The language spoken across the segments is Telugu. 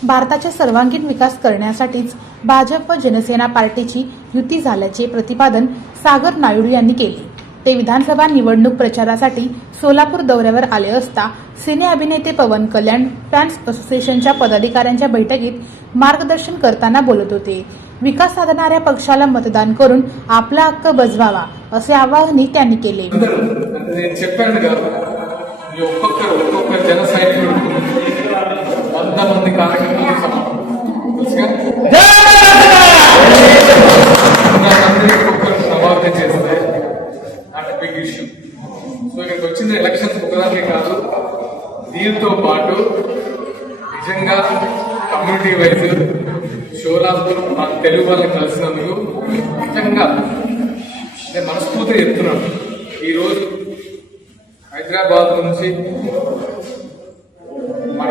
भारताचा सर्वांगीण विकास करण्यासाठीच भाजप व जनसेना पार्टीची युती झाल्याचे प्रतिपादन सागर नायडू यांनी केले. ते विधानसभा निवडणूक प्रचारासाठी सोलापूर दौऱ्यावर आले असता सिने अभिनेते पवन कल्याण फॅन्स असोसिएशनच्या पदाधिकाऱ्यांच्या बैठकीत मार्गदर्शन करताना बोलत होते. विकास साधणाऱ्या पक्षाला मतदान करून आपला हक्क बजवावा असे आवाहनही त्यांनी केले అందరూ అంటే నేను చెప్పాను కదా ఈ ఒక్కొక్కరు ఒక్కొక్క జన సైనికుడు వంద మంది కార్యకర్తలకు సమానం తెలుసుగా అందరినీ ఒక్కొక్కరు ప్రభావితం చేస్తే నాట్ బిగ్ ఇష్యూ సో ఇక్కడికి వచ్చింది ఎలక్షన్స్ ఒకదానికి కాదు దీంతో పాటు నిజంగా కమ్యూనిటీ వైజ్ షోలాపూర్ మా తెలుగు వాళ్ళని కలిసినందుకు నిజంగా నేను మనస్ఫూర్తిగా చెప్తున్నాను. ఈరోజు హైదరాబాద్ నుంచి మన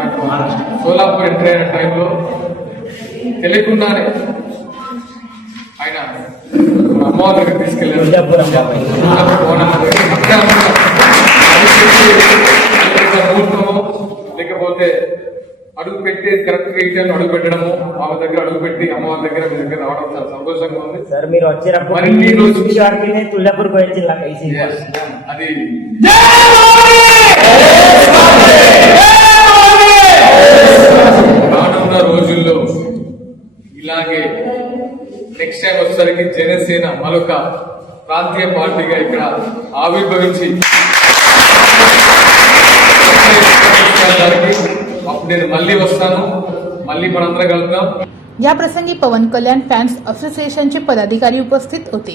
సోలాపూర్ ఎంటర్ అయిన టైంలో తెలియకుండానే ఆయన అమ్మవారి దగ్గర తీసుకెళ్ళారు లేకపోతే అడుగు పెట్టి కరెక్ట్ ఇచ్చాను అడుగు పెట్టడము ఆమె దగ్గర అడుగు పెట్టి అమ్మవారి దగ్గర మీ దగ్గర రావడం చాలా సంతోషంగా ఉంది. సార్ మీరు మరిన్ని కలిసి అది రానున్న రోజుల్లో ఇలాగే నెక్స్ట్ టైం వచ్చేసరికి జనసేన మరొక ప్రాంతీయ పార్టీగా ఇక్కడ ఆవిర్భవించి నేను మళ్ళీ వస్తాను మళ్ళీ మనందరం కలుద్దాం या प्रसंगी पवन कल्याण फॅन्स असोसिएशनचे पदाधिकारी उपस्थित होते